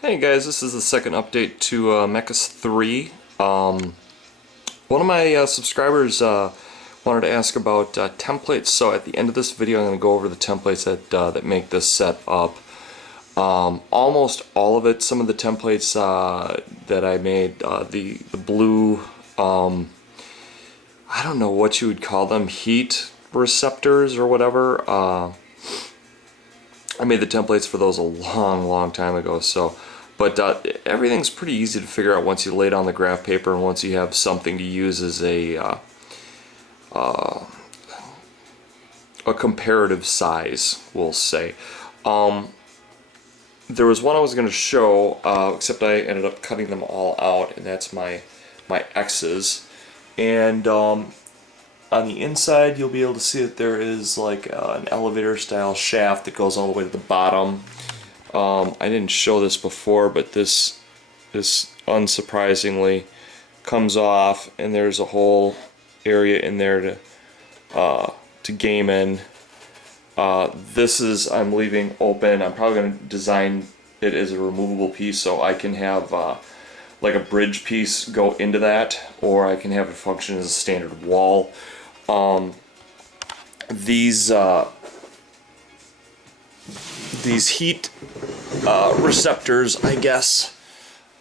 Hey guys, this is the second update to Mechis 3. One of my subscribers wanted to ask about templates, so at the end of this video I'm going to go over the templates that make this set up. Almost all of it, some of the templates that I made, the blue, I don't know what you would call them, heat receptors or whatever. I made the templates for those a long time ago, but everything's pretty easy to figure out once you lay down the graph paper and once you have something to use as a comparative size, we'll say. There was one I was going to show, except I ended up cutting them all out, and that's my X's. And on the inside, you'll be able to see that there is like an elevator style shaft that goes all the way to the bottom. I didn't show this before, but this unsurprisingly comes off, and there's a whole area in there to game in. I'm leaving open. I'm probably going to design it as a removable piece, so I can have like a bridge piece go into that, or I can have it function as a standard wall. These heat receptors, I guess,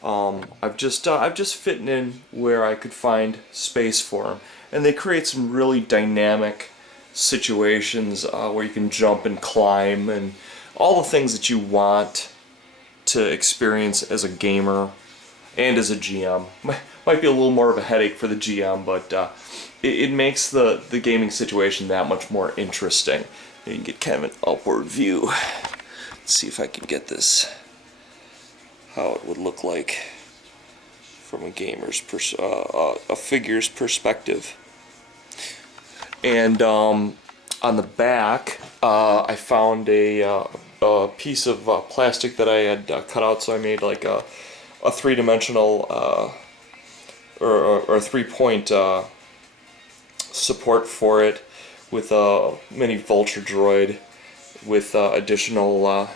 I've just fitting in where I could find space for them, and they create some really dynamic situations where you can jump and climb and all the things that you want to experience as a gamer and as a GM. Might be a little more of a headache for the GM, but it makes the gaming situation that much more interesting. You can get kind of an upward view. Let's see if I can get this, how it would look like from a gamer's a figure's perspective. And on the back, I found a piece of plastic that I had cut out, so I made like a three-dimensional or a three-point support for it with a mini vulture droid with additional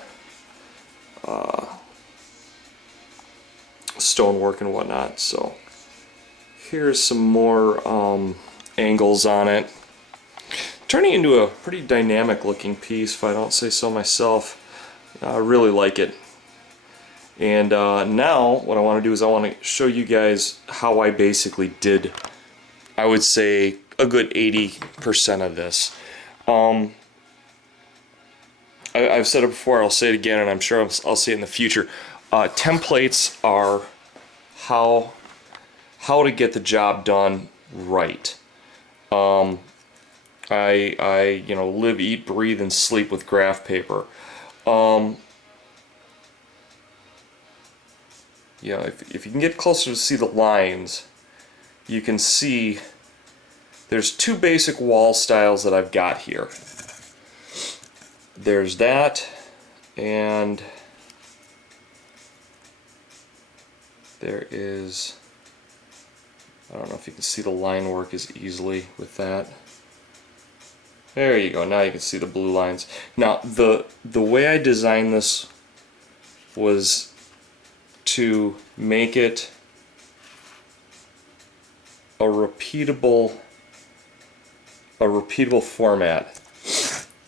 stonework and whatnot. So here's some more angles on it, turning into a pretty dynamic looking piece, if I don't say so myself. I really like it. And now what I want to do is I want to show you guys how I basically did, I would say, a good 80% of this. I've said it before, I'll say it again, and I'm sure I'll say it in the future. Templates are how to get the job done right. I live, eat, breathe, and sleep with graph paper. If you can get closer to see the lines, you can see there's two basic wall styles that I've got here. There's that, and there is, I don't know if you can see the line work as easily with that. There you go, now you can see the blue lines. Now the way I designed this was to make it a repeatable format.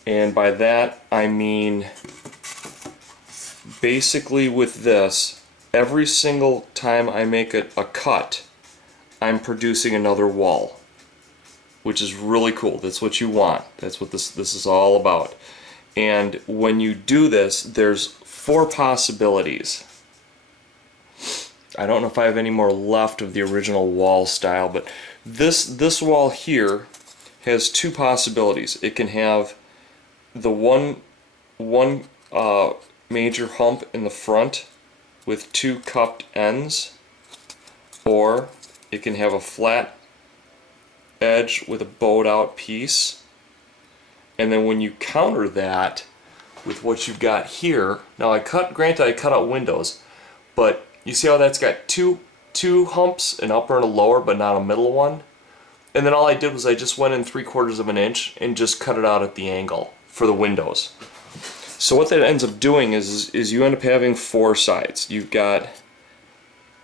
And by that I mean, basically with this, every single time I make a cut, I'm producing another wall, which is really cool. That's what you want. That's what this is all about. And when you do this, there's 4 possibilities. I don't know if I have any more left of the original wall style, but this wall here has 2 possibilities. It can have the one major hump in the front with 2 cupped ends, or it can have a flat edge with a bowed out piece. And then when you counter that with what you've got here, now granted I cut out windows, but you see how that's got two humps, an upper and a lower, but not a middle one? And then all I did was I just went in 3/4 of an inch and just cut it out at the angle for the windows. So what that ends up doing is you end up having four sides. You've got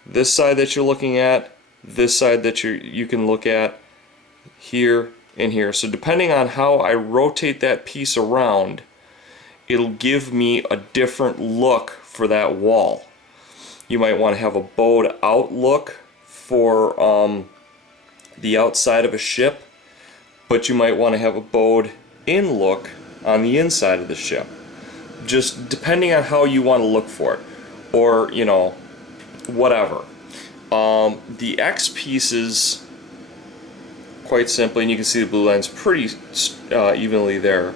this side that you're looking at, this side that you can look at, here and here. So depending on how I rotate that piece around, it'll give me a different look for that wall. You might want to have a bowed out look for the outside of a ship, but you might want to have a bowed in look on the inside of the ship. Just depending on how you want to look for it, or you know, whatever. The X pieces, quite simply, and you can see the blue line's pretty evenly there.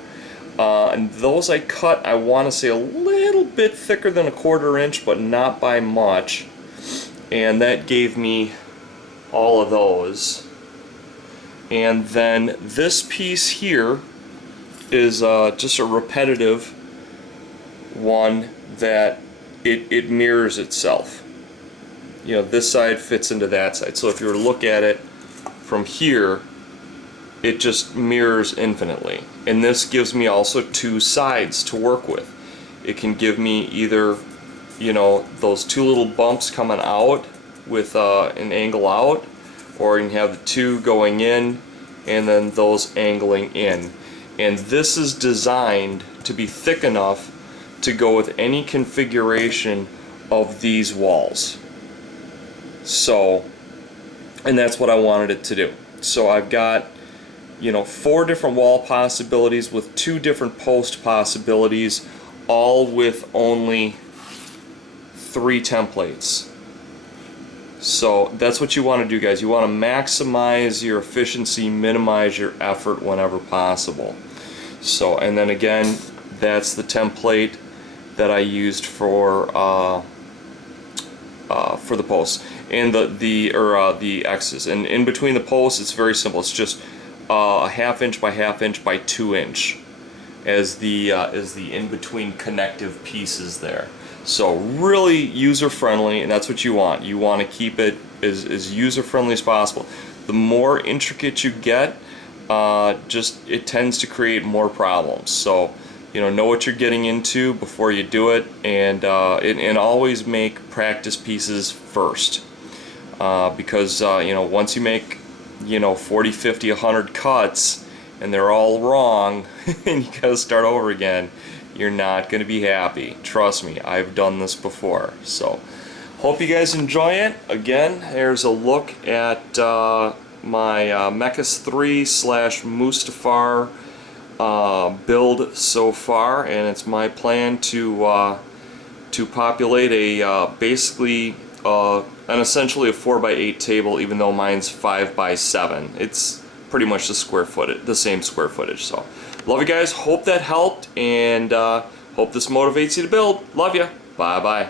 And those I cut, I want to say a little bit thicker than a 1/4 inch, but not by much. And that gave me all of those. And then this piece here is just a repetitive one that it mirrors itself. You know, this side fits into that side. So if you were to look at it from here, it just mirrors infinitely. And this gives me also two sides to work with. It can give me either, you know, those two little bumps coming out with an angle out, or you can have the two going in and then those angling in. And this is designed to be thick enough to go with any configuration of these walls. So, and that's what I wanted it to do. So I've got, you know, 4 different wall possibilities with 2 different post possibilities, all with only 3 templates. So that's what you want to do, guys. You want to maximize your efficiency, minimize your effort whenever possible. So, and then again, that's the template that I used for the posts and the X's. And in between the posts, it's very simple. It's just a 1/2 inch by 1/2 inch by 2 inch as the in between connective pieces there. So really user friendly, and that's what you want. You want to keep it as user friendly as possible. The more intricate you get, just it tends to create more problems. So you know what you're getting into before you do it, and always make practice pieces first, because you know, once you make 40, 50, 100 cuts and they're all wrong and you gotta start over again, you're not gonna be happy. Trust me, I've done this before. So hope you guys enjoy it. Again, there's a look at my Mechis 3/Mustafar build so far, and it's my plan to populate a basically an essentially a 4x8 table, even though mine's 5x7. It's pretty much the same square footage. So love you guys, hope that helped, and hope this motivates you to build. Love you. Bye bye.